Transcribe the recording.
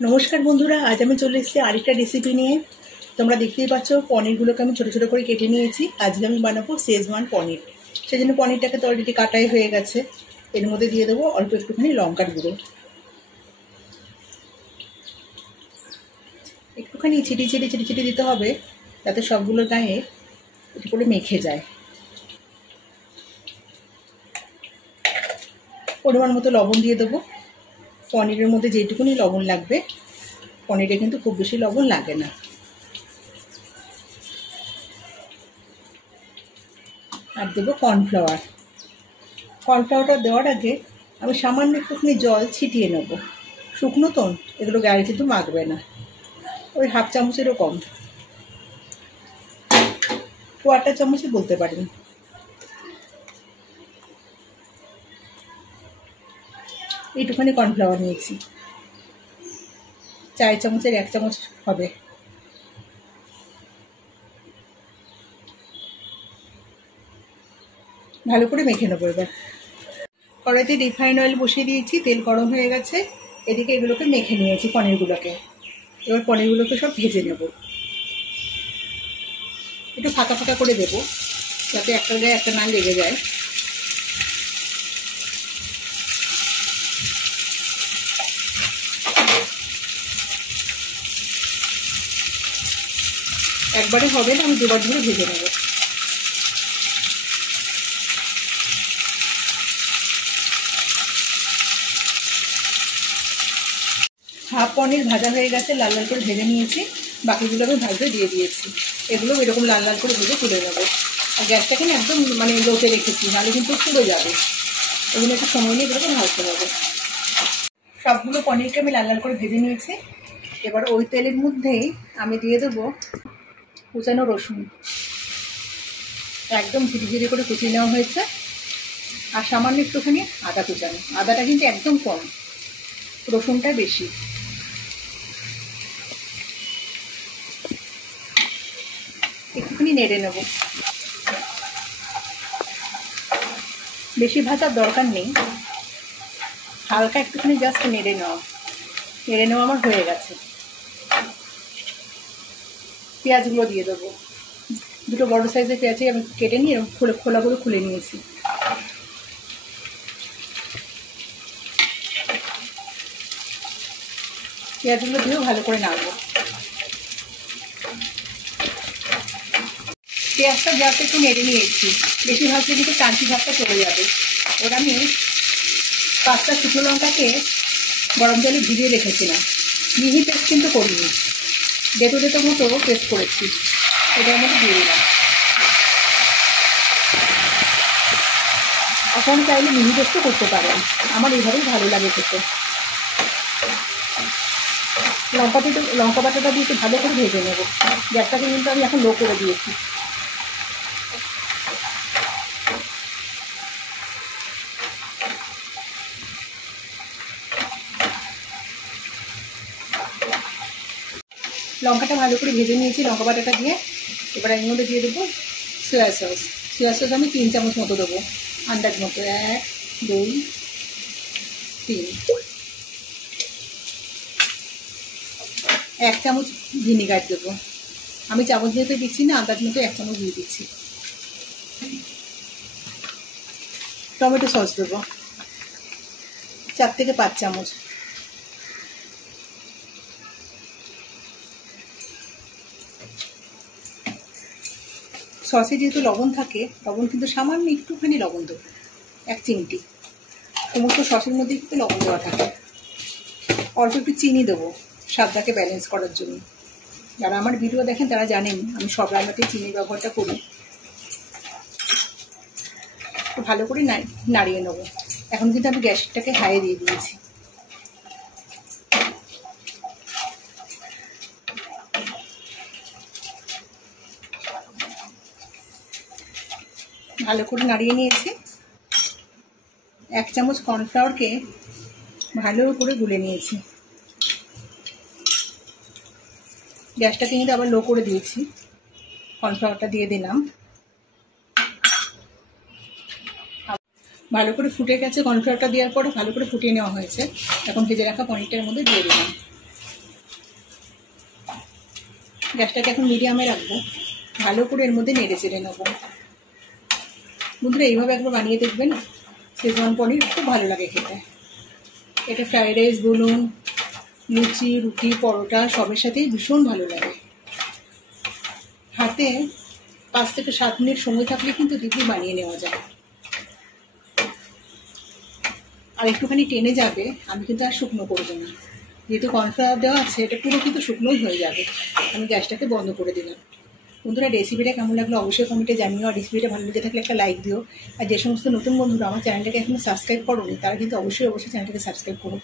নমস্কার বন্ধুরা, আজ আমি চলে এসেছি আরেকটা রেসিপি নিয়ে। তোমরা দেখতেই পাচ্ছ পনিরগুলোকে আমি ছোটো ছোটো করে কেটে নিয়েছি। আজকে আমি বানাবো শেজওয়ান পনির। সেই জন্য পনিরটাকে তো অলরেডি কাটাই হয়ে গেছে। এর মধ্যে দিয়ে দেবো অল্প একটুখানি লঙ্কার গুঁড়ো, একটুখানি ছিটি দিতে হবে যাতে সবগুলোর গায়ে একটু করে মেখে যায়। পরিমাণ মতো লবণ দিয়ে দেবো। পনিরের মধ্যে যেটুকুনি লবণ লাগবে, পনিরে কিন্তু খুব বেশি লবণ লাগে না। আর দেবো কর্নফ্লাওয়ার। কর্নফ্লাওয়ারটা দেওয়ার আগে আমি সামান্য একটুখানি জল ছিটিয়ে নেব। শুকনো তো, এগুলো গায়ে কিন্তু মাখবে না। ওই হাফ চামচেরও কম, 1/4 চামচই বলতে পারেন। এইটুখানি কর্নফ্লাওয়ার নিয়েছি, 4 চামচের 1 চামচ হবে। ভালো করে মেখে নেবো। এবার কড়াইতে রিফাইন অয়েল বসিয়ে দিয়েছি, তেল গরম হয়ে গেছে। এদিকে এগুলোকে মেখে নিয়েছি পনিরগুলোকে। এবার পনিরগুলোকে সব ভেজে নেব। একটু ফাঁকা ফাঁকা করে দেবো যাতে একটা গায়ে একটা না লেগে যায়। একবারে হবে না, আমি দুবার ধরে ভেজে নেব। হাফ পনির ভাজা হয়ে গেছে, লাল লাল করে ভেজে নিয়েছি। বাকিগুলো আমি ভাজতে দিয়ে দিয়েছি। এগুলো এরকম লাল লাল করে ভেজে তুলে নেবো। আর গ্যাসটাকে না একদম লোতে রেখেছি, নাহলে কিন্তু পুড়ে যাবে। এগুলো একটু সময় নিয়ে এগুলোকে ভাজতে হবে। সবগুলো পনিরকে আমি লাল লাল করে ভেজে নিয়েছি। এবার ওই তেলের মধ্যেই আমি দিয়ে দেবো কুচানো রসুন। একদম ঝিরি করে কুচিয়ে নেওয়া হয়েছে। আর সামান্য একটুখানি আদা কুচানো। আদাটা কিন্তু একদম কম, রসুনটা বেশি। একটুখানি নেড়ে নেব। বেশি ভাজার দরকার নেই, হালকা একটুখানি জাস্ট নেড়ে নেওয়া আমার হয়ে গেছে। পেঁয়াজগুলো দিয়ে দেবো। দুটো বড় সাইজের পেঁয়াজই আমি কেটে নিয়ে খোলাগুলো খুলে নিয়েছি। পেঁয়াজগুলো দিয়েও ভালো করে নাড়বো। পেঁয়াজটা জাস্ট একটু নেড়ে নিয়েছি। বেশি ভাজলে কিন্তু ক্রাঞ্চি ভাবটা চলে যাবে। ওরা আমি 5টা শুকনো লঙ্কাকে গরম জলে ভিজিয়ে রেখেছিলাম। মিহি পেস্ট কিন্তু করিনি, ডেটো মতো পেস্ট করেছি। এটার মধ্যে দিয়ে দিলাম। এখন চাইলে মিহি পেস্টও করতে পারেন, আমার এইভাবেই ভালো লাগে খেতে। লঙ্কা বাটাটা দিয়ে ভালো করে ভেজে নেব। গ্যাসটাকে কিন্তু আমি এখন লো করে দিয়েছি। লঙ্কাটা ভালো করে ভেজে নিয়েছি লঙ্কা বাটাটা দিয়ে। এবার এর মধ্যে দিয়ে দেবো সয়া সস। আমি 3 চামচ মতো দেবো, আন্দাজ মতো। 1 2 3। 1 চামচ ভিনিগার দেবো। আমি চামচ যেহেতু দিচ্ছি না, আন্দাজ মতো 1 চামচ দিয়ে দিচ্ছি। টমেটো সস দেবো 4 থেকে 5 চামচ। সসে যেহেতু লবণ থাকে, লবণ কিন্তু সামান্য একটুখানি লবণ দেবো, 1 চিমটি। সমস্ত সসের মধ্যে একটু লবণ দেওয়া থাকে। অল্প একটু চিনি দেবো স্বাদটাকে ব্যালেন্স করার জন্য। যারা আমার ভিডিও দেখেন তারা জানেন আমি সব রান্নাতেই চিনি ব্যবহারটা করি। ভালো করে নাড়িয়ে নেবো। এখন কিন্তু আমি গ্যাসটাকে হাইয়ে দিয়ে দিয়েছি। ভালো করে নাড়িয়ে নিয়েছি। 1 চামচ কর্নফ্লাওয়ারকে ভালো করে গুলে নিয়েছি। গ্যাসটাকে কিন্তু আবার লো করে দিয়েছি। কর্নফ্লাওয়ারটা দিয়ে দিলাম। ভালো করে ফুটে গেছে। কর্নফ্লাওয়ারটা দেওয়ার পরে ভালো করে ফুটিয়ে নেওয়া হয়েছে। এখন ভেজে রাখা পনিরটার মধ্যে দিয়ে দিলাম। গ্যাসটাকে এখন মিডিয়ামে রাখবো, ভালো করে এর মধ্যে নেড়ে চেড়ে নেবো। বন্ধুরা এইভাবে একবার বানিয়ে দেখবেন, শেজওয়ান পনির খুব ভালো লাগে খেতে। এটা ফ্রাইড রাইস বলুন, লুচি, রুটি, পরোটা সবের সাথেই ভীষণ ভালো লাগে। হাতে 5 থেকে 7 মিনিট সময় থাকলে কিন্তু দিদি বানিয়ে নেওয়া যায়। আর একটুখানি টেনে যাবে, আমি কিন্তু আর শুকনো করবো না, যেহেতু কর্নফ্লাওয়ার দেওয়া আছে এটা পুরো কিন্তু শুকনোই হয়ে যাবে। আমি গ্যাসটাকে বন্ধ করে দিলাম। বন্ধুরা রেসিপিটা কেমন লাগলো অবশ্যই কমেন্টে জানিও, আর রেসিপিটা ভালো লেগে থাকলে একটা লাইক দিও। আর যে সমস্ত নতুন বন্ধুরা আমার চ্যানেলটাকে এখনো সাবস্ক্রাইব করোনি তারা কিন্তু অবশ্যই চ্যানেলটাকে সাবস্ক্রাইব করো।